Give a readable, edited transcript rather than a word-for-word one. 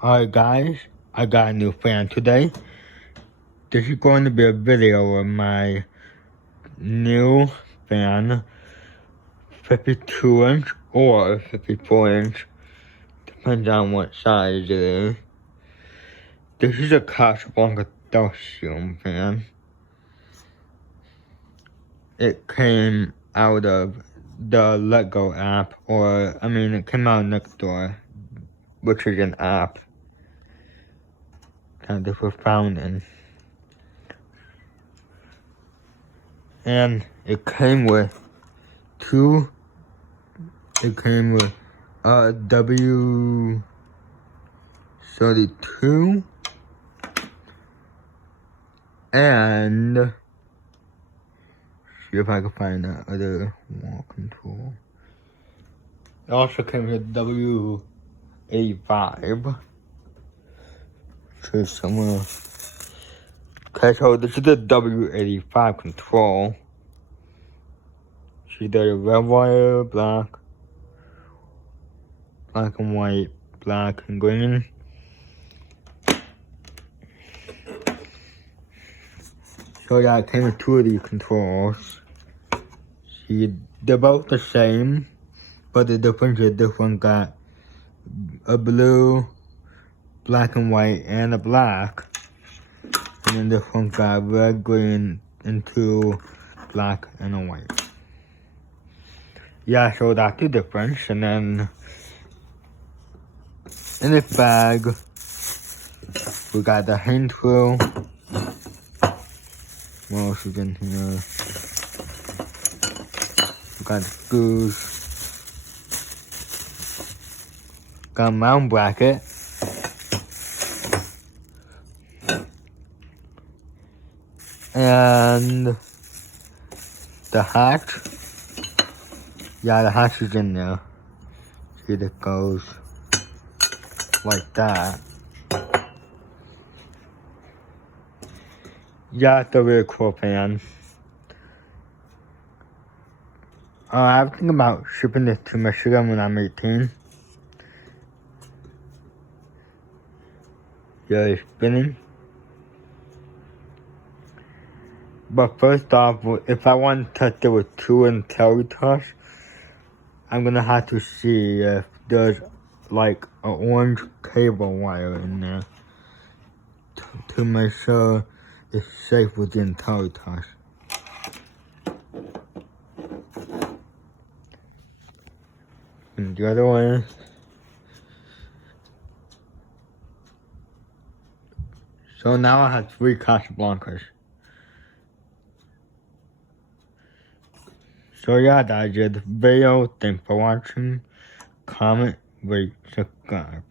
Alright guys, I got a new fan today. This is going to be a video of my new fan, 52 inch or 54 inch, depends on what size it is. This is a Casablanca Stealth fan. It came out of the Lego app, it came out next door, which is an app that they were found in. And it came with a W32 and see if I can find that other wall control. It also came with W85. So somewhere. Okay, so this is the W85 control. See the red wire, black and white, black and green. So yeah, it came with two of these controls. See, they're both the same, but the difference is this one got a blue, black and white, and a black. And then this one got red, green, and two black and a white. Yeah, so that's the difference. And then in this bag, we got the hand tool. What else is in here? We got the screws. Got a mount bracket. And the hatch. Yeah, the hatch is in there. See, it goes like that. Yeah, it's a really cool fan. I was thinking about shipping this to Michigan when I'm 18. Yeah, it's spinning. But first off, if I want to test it with two IntelliTouch, I'm gonna have to see if there's like an orange cable wire in there to make sure it's safe with the IntelliTouch. And the other one, so now I have 3 Casablancas. So yeah, that's it. Video. Thanks for watching. Comment, rate, subscribe.